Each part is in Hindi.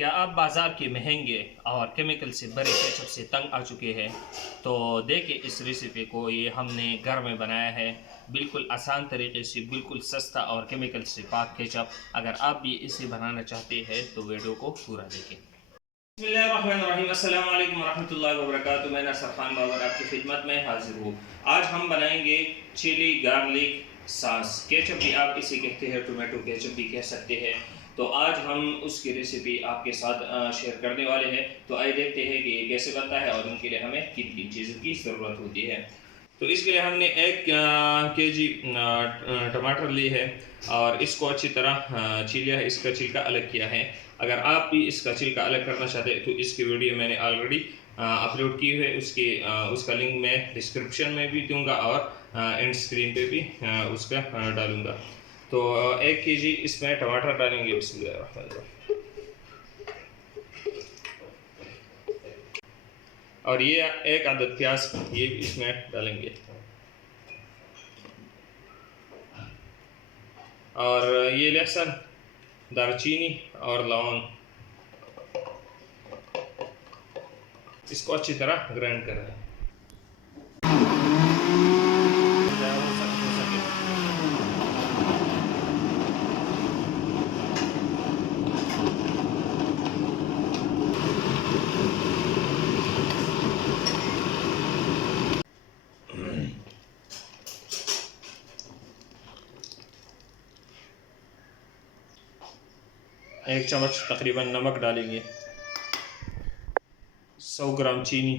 क्या आप बाज़ार के महंगे और केमिकल से भरे केचप से तंग आ चुके हैं? तो देखिए इस रेसिपी को, ये हमने घर में बनाया है बिल्कुल आसान तरीके से, बिल्कुल सस्ता और केमिकल से पाक केचप। अगर आप भी इसे बनाना चाहते हैं तो वीडियो को पूरा देखें। बिस्मिल्लाहिर्रहमानिर्रहीम, अस्सलाम वालेकुम वरहमतुल्लाहि वबरकातुहू। मैं नसर खान बाबर आपकी खिदमत में हाजिर हूँ। आज हम बनाएंगे चिली गार्लिक सॉस केचप, भी आप इसे कहते हैं, टोमेटो केचप भी कह सकते हैं। तो आज हम उसकी रेसिपी आपके साथ शेयर करने वाले हैं। तो आइए देखते हैं कि ये कैसे बनता है और इनके लिए हमें किन किन चीज़ों की ज़रूरत होती है। तो इसके लिए हमने 1 केजी टमाटर ली है और इसको अच्छी तरह छील लिया है, इसका छिलका अलग किया है। अगर आप भी इसका छिलका अलग करना चाहते हैं तो इसकी वीडियो मैंने ऑलरेडी अपलोड की है, उसका लिंक मैं डिस्क्रिप्शन में भी दूंगा और एंड स्क्रीन पे भी उसका डालूंगा। तो 1 केजी इसमें टमाटर डालेंगे। बिस्मिल्लाह। और ये 1 अदद प्याज ये इसमें डालेंगे। और ये लहसुन, दालचीनी और लौंग, इसको अच्छी तरह ग्राइंड कर रहे हैं। 1 चम्मच तकरीबन नमक डालेंगे, 100 ग्राम चीनी,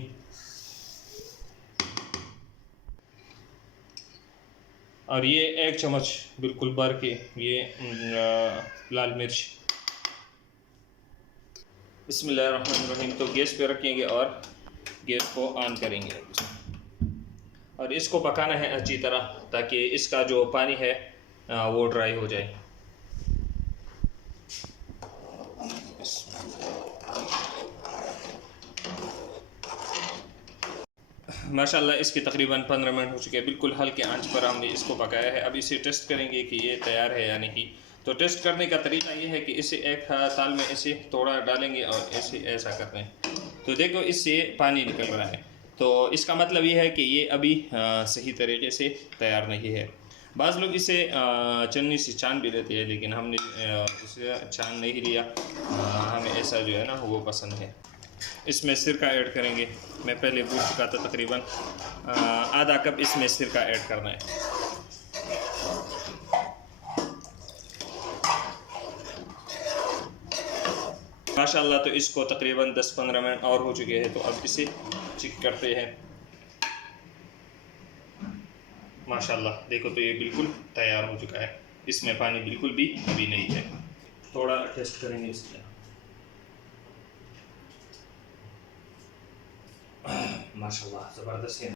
और ये 1 चम्मच बिल्कुल भर के ये लाल मिर्च। बिस्मिल्लाहिर्रहमानिर्रहीम। तो गैस पे रखेंगे और गैस को ऑन करेंगे और इसको पकाना है अच्छी तरह, ताकि इसका जो पानी है वो ड्राई हो जाए। माशाल्लाह इसके तकरीबन 15 मिनट हो चुके हैं। बिल्कुल हल्के आंच पर हमने इसको पकाया है। अब इसे टेस्ट करेंगे कि ये तैयार है या नहीं। तो टेस्ट करने का तरीका ये है कि इसे एक थाल में ऐसे थोड़ा डालेंगे और ऐसे ऐसा करते हैं। तो देखो इससे पानी निकल रहा है, तो इसका मतलब ये है कि ये अभी सही तरीके से तैयार नहीं है। बाज़ लोग इसे चन्नी से छान भी लेते हैं, लेकिन हमने इसे छान नहीं लिया। हमें ऐसा जो है ना वो पसंद है। इसमें सिरका ऐड करेंगे। मैं पहले पूछ चुका था, तकरीबन आधा कप इसमें सिरका ऐड करना है। माशाल्लाह तो इसको तकरीबन 10-15 मिनट और हो चुके हैं। तो अब इसे चेक करते हैं। माशाल्लाह देखो, तो ये बिल्कुल तैयार हो चुका है। इसमें पानी बिल्कुल भी अभी नहीं है। थोड़ा टेस्ट करेंगे इसका। माशाल्लाह ज़बरदस्त है।